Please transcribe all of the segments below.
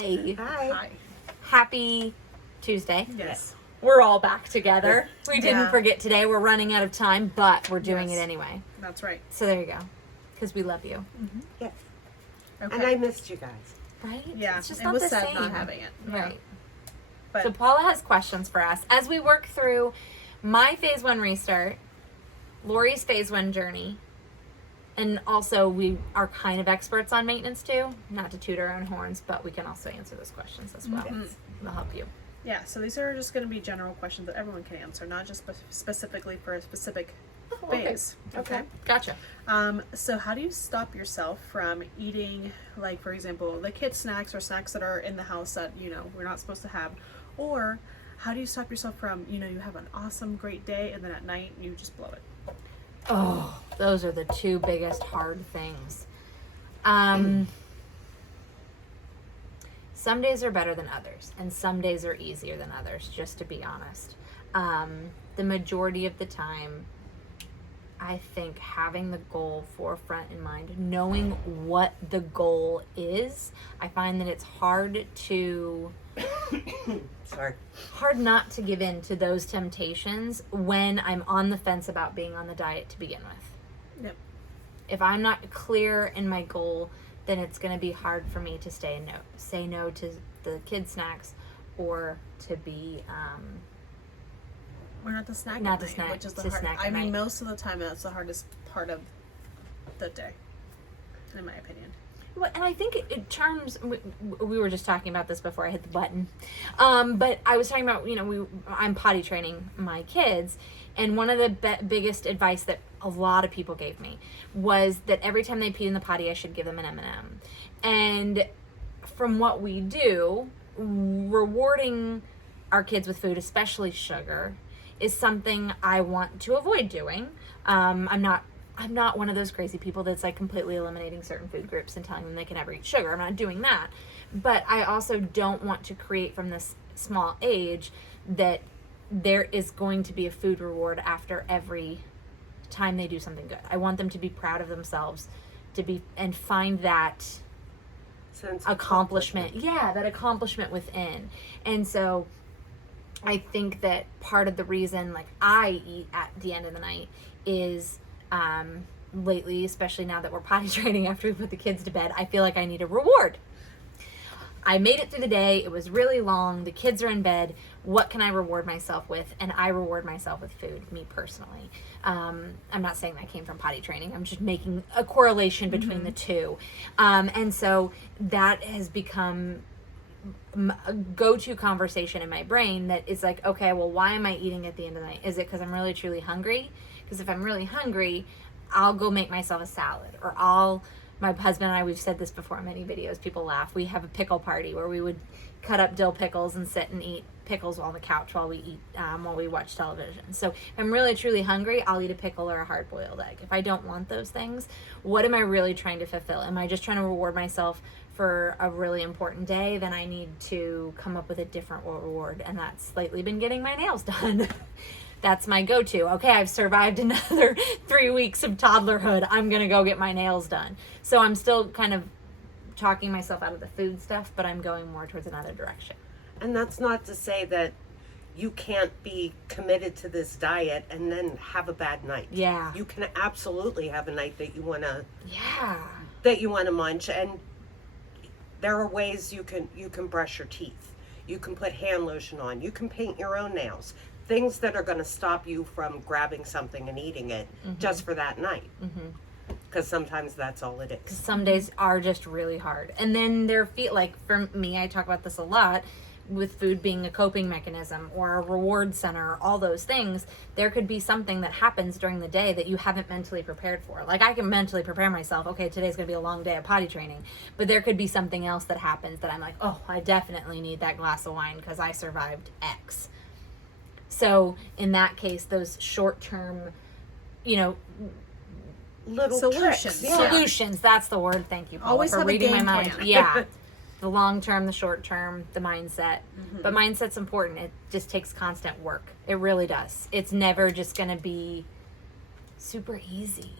Hi. Hi. Happy Tuesday. Yes. We're all back together. We didn't Yeah. forget today. We're running out of time, but we're doing Yes. it anyway. That's right. So there you go. Because we love you. Yes. Okay. And I missed you guys. Right? yeah, It's just it not was the sad same. not having it. Yeah. Right. But So Paula has questions for us. As we work through my phase 1 restart, Lori's phase 1 journey, and also we are kind of experts on maintenance too. Not to toot our own horns, but we can also answer those questions as well. Mhm. It'll help you. yeah, so these are just going to be general questions that everyone can answer, not just specifically for a specific okay. phase. Okay. Gotcha. So how do you stop yourself from eating, like, for example, the kids' snacks or snacks that are in the house that, we're not supposed to have? Or how do you stop yourself from, you have an awesome, great day and then at night you just blow it? Oh, those are the two biggest hard things. Some days are better than others, and some days are easier than others, just to be honest. The majority of the time, I think having the goal forefront in mind, knowing what the goal is, I find that it's hard not to give in to those temptations when I'm on the fence about being on the diet to begin with. Yep. If I'm not clear in my goal, then it's going to be hard for me to say no to the kids' snacks, or to be Or not the snack Not at the night, snack- which is the to hard. snack I at mean, night. most of the time that's the hardest part of the day, in my opinion. Well, and I think in terms, we were just talking about this before I hit the button, but I was talking about, I'm potty training my kids, and one of the biggest advice that a lot of people gave me was that every time they peed in the potty, I should give them an M&M. And from what we do, rewarding our kids with food, especially sugar, is something I want to avoid doing. I'm not one of those crazy people that's like completely eliminating certain food groups and telling them they can never eat sugar. I'm not doing that. But I also don't want to create from this small age that there is going to be a food reward after every time they do something good. I want them to be proud of themselves, and find that Sense of accomplishment. Yeah, that accomplishment within. And so I think that part of the reason I eat at the end of the night is lately, especially now that we're potty training after we put the kids to bed, I feel like I need a reward. I made it through the day. It was really long. The kids are in bed. What can I reward myself with? And I reward myself with food, me personally. I'm not saying that came from potty training. I'm just making a correlation between the two. And so that has become a go-to conversation in my brain that is like, okay, well, why am I eating at the end of the night? Is it because I'm really, truly hungry? Because if I'm really hungry, I'll go make myself a salad, or my husband and I, we've said this before in many videos, people laugh. We have a pickle party where we would cut up dill pickles and sit and eat pickles on the couch while we watch television. So if I'm really truly hungry, I'll eat a pickle or a hard-boiled egg. If I don't want those things, what am I really trying to fulfill? Am I just trying to reward myself for a really important day? Then I need to come up with a different reward, and that's lately been getting my nails done. That's my go-to. Okay, I've survived another 3 weeks of toddlerhood. I'm going to go get my nails done. So I'm still kind of talking myself out of the food stuff, but I'm going more towards another direction. And that's not to say that you can't be committed to this diet and then have a bad night. Yeah. You can absolutely have a night that you want Yeah. to munch, and there are ways you can brush your teeth. You can put hand lotion on. You can paint your own nails. Things that are going to stop you from grabbing something and eating it just for that night. Because sometimes that's all it is. Some days are just really hard. And then for me, I talk about this a lot, with food being a coping mechanism or a reward center, all those things. There could be something that happens during the day that you haven't mentally prepared for. Like, I can mentally prepare myself, okay, today's going to be a long day of potty training, but there could be something else that happens that I'm like, oh, I definitely need that glass of wine because I survived X. So in that case, those short-term, Little Solutions. tricks. Yeah. solutions, that's the word. Thank you, Paula, Always for have a reading my game mind. plan. Yeah. The long term, the short term, the mindset. But mindset's important. It just takes constant work. It really does. It's never just going to be super easy.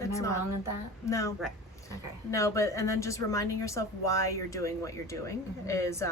Am It's I not. wrong at that? No. Right. Okay. No, but and then just reminding yourself why you're doing what you're doing is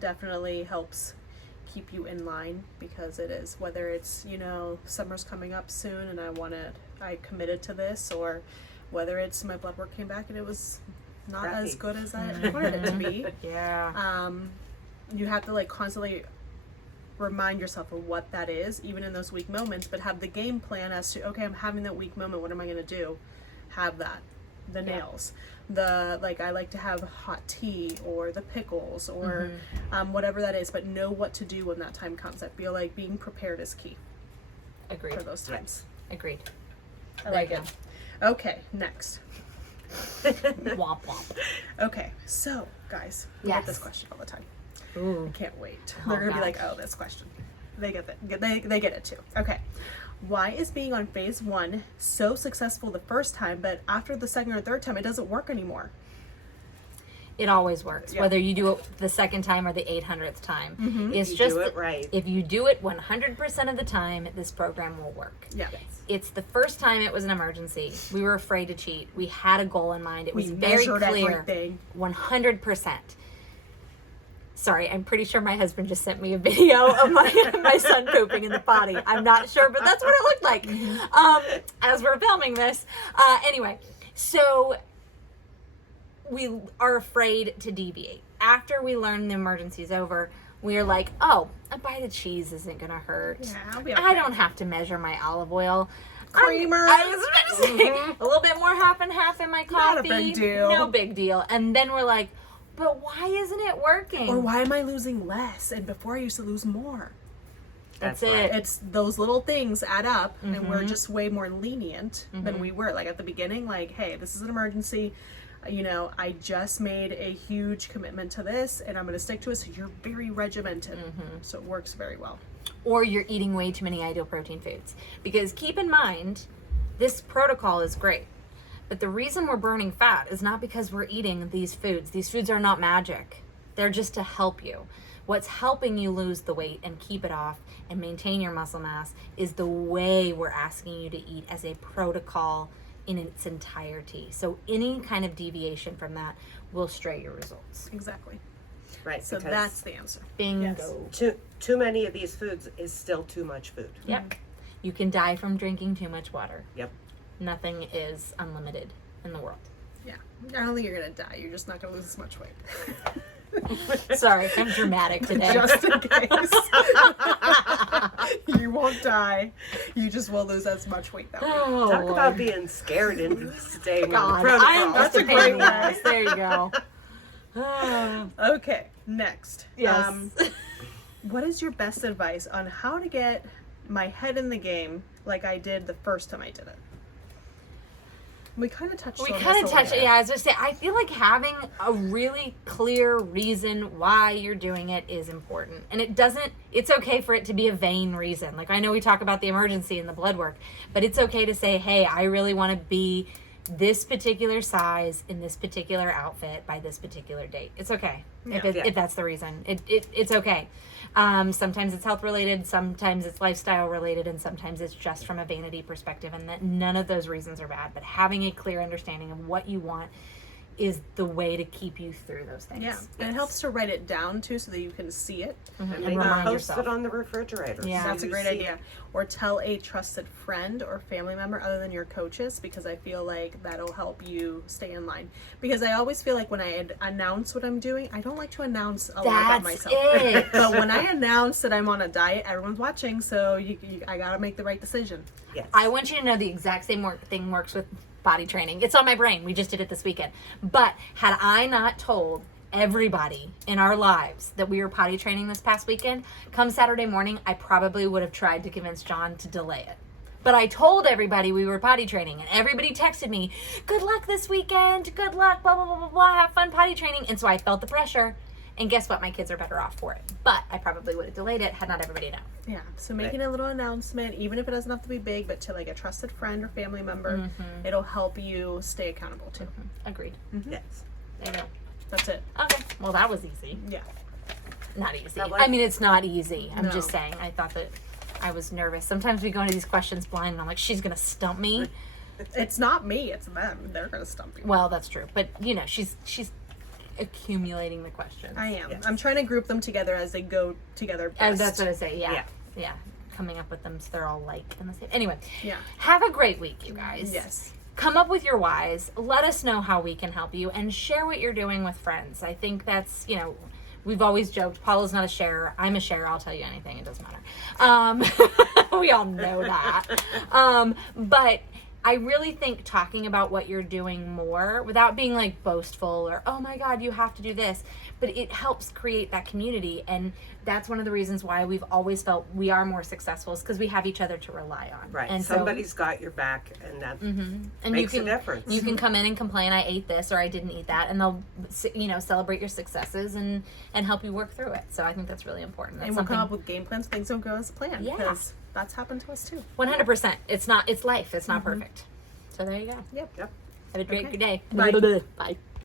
definitely helps keep you in line, because it is, whether it's, you know, summer's coming up soon and I committed to this, or whether it's my blood work came back and it was not Crappy. as good as I wanted it to be. Yeah. You have to like constantly remind yourself of what that is, even in those weak moments, but have the game plan as to, okay, I'm having that weak moment, what am I going to do? Have that. The nails, the, like, I like to have hot tea or the pickles or whatever that is, but know what to do when that time comes. I feel like being prepared is key Agreed. for those times. Agreed. I There like you it. Okay, next. Womp womp. Okay, so guys, we get this Yes. question all the time. Ooh. I can't wait. Oh, They're gonna be gosh. like, oh, this question. They get it. They get it too. Okay. Why is being on phase 1 so successful the first time, but after the second or third time, it doesn't work anymore? It always works, Yeah. whether you do it the second time or the 800th time. It's You just do it right. if you do it 100% of the time, this program will work. Yeah. It's the first time it was an emergency. We were afraid to cheat. We had a goal in mind. It was We very measured clear. everything. 100%. Sorry, I'm pretty sure my husband just sent me a video of my son pooping in the potty. I'm not sure, but that's what it looked like as we're filming this. Anyway, so we are afraid to deviate. After we learn the emergency's over, we are like, oh, a bite of cheese isn't going to hurt. Yeah, I'll be I okay. don't have to measure my olive oil. Creamer. I was about to say, a little bit more half and half in my Not a coffee. big deal. No big deal. And then we're like, but why isn't it working? Or why am I losing less? And before I used to lose more. That's That's it. right. It's those little things add up, and we're just way more lenient than we were. Like at the beginning, like, hey, this is an emergency. You know, I just made a huge commitment to this, and I'm going to stick to it. So you're very regimented. So it works very well. Or you're eating way too many ideal protein foods. Because keep in mind, this protocol is great. But the reason we're burning fat is not because we're eating these foods. These foods are not magic. They're just to help you. What's helping you lose the weight and keep it off and maintain your muscle mass is the way we're asking you to eat as a protocol in its entirety. So any kind of deviation from that will stray your results. Exactly. Right. So because that's the answer. Bingo. too many of these foods is still too much food. Yep. You can die from drinking too much water. Yep. Nothing is unlimited in the world. Yeah. I don't think you're going to die. You're just not going to lose as much weight. Sorry, I'm dramatic today. Just in case. You won't die. You just will lose as much weight that way. Oh, Talk Lord. about being scared and staying on the God, protocol. I am That's just a a pain great in the ass. There you go. Ah, Okay, next. yes. What is your best advice on how to get my head in the game like I did the first time I did it? We kind of touched We on kind this of a touched little it. Yeah, I was just saying, I feel like having a really clear reason why you're doing it is important. And it's okay for it to be a vain reason. Like, I know we talk about the emergency and the blood work, but it's okay to say, hey, I really want to be this particular size in this particular outfit by this particular date. It's okay if that's the reason. It's okay. Sometimes it's health related, sometimes it's lifestyle related, and sometimes it's just from a vanity perspective, and that none of those reasons are bad. But having a clear understanding of what you want is the way to keep you through those things. Yeah, and it helps to write it down too so that you can see it. And And maybe remind post yourself. it on the refrigerator. Yeah. so That's a you great see idea. Or tell a trusted friend or family member other than your coaches, because I feel like that'll help you stay in line. Because I always feel like when I announce what I'm doing, I don't like to announce a lot about That's myself. it. But when I announce that I'm on a diet, everyone's watching, so I gotta make the right decision. Yes. I want you to know the exact same thing works with body training. It's on my brain. We just did it this weekend. But had I not told everybody in our lives that we were potty training this past weekend, come Saturday morning, I probably would have tried to convince John to delay it. But I told everybody we were potty training, and everybody texted me, good luck this weekend, good luck, blah, blah, blah, blah, blah, have fun potty training. And so I felt the pressure. And guess what? My kids are better off for it. But I probably would have delayed it had not everybody known. Yeah, so making a little announcement, even if it doesn't have to be big, but to like a trusted friend or family member, it'll help you stay accountable too. Agreed. Yes. There you go. That's it. Okay. Well, that was easy. Yeah. Not easy. That was- I mean, it's not easy. I'm No. just saying. I thought that I was nervous. Sometimes we go into these questions blind and I'm like, she's going to stump me. It's not me, it's them. They're gonna stump you. Well, that's true, but you know, she's accumulating the questions. I am. Yes. I'm trying to group them together as they go together best. That's what I say. Yeah. Yeah. Yeah. Coming up with them so they're all like in the same. Anyway, Yeah. have a great week, you guys. Yes. Come up with your whys. Let us know how we can help you, and share what you're doing with friends. I think that's, you know, we've always joked, Paula's not a sharer. I'm a sharer. I'll tell you anything. It doesn't matter. We all know that. But I really think talking about what you're doing more without being like boastful or, oh my God, you have to do this. But it helps create that community. And that's one of the reasons why we've always felt we are more successful, is because we have each other to rely on. Right. And Somebody's got your back, and that and makes you can, a difference. You can come in and complain, I ate this or I didn't eat that, and they'll, you know, celebrate your successes and help you work through it. So I think that's really important. That's And we'll come up something, with game plans. Things don't go as planned. Yeah. Because that's happened to us too. 100%. It's life. It's not perfect. So there you go. Yep. Yep. Have a great Okay. day. Bye. Bye.